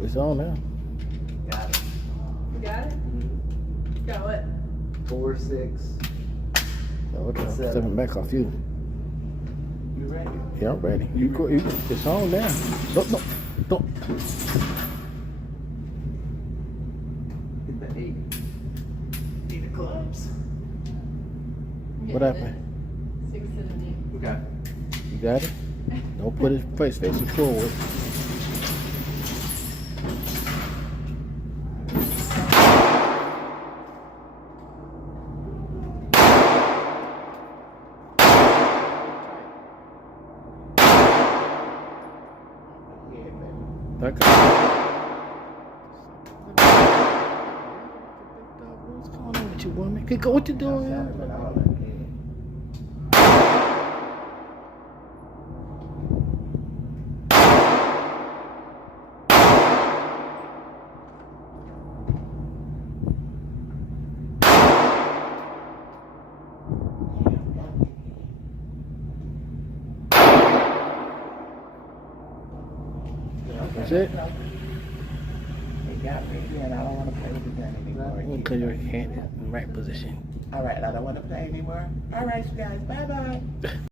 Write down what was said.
It's on now. Got it. You got it? Mm-hmm. Got what? 4, 6. Okay, Seven. stepping back off you. You ready? Yeah, I'm ready. You go. It's on now. No. Hit the 8. Need the clubs. What happened? 6 to the knee. Okay. You got it? Don't put his face facing forward. Okay. What's going on with you, woman? Go, what you doing here? That's it? They got me and I don't want to play with the gun anymore. Because your hand in the right position. All right, I don't want to play anymore. All right, you guys. Bye-bye.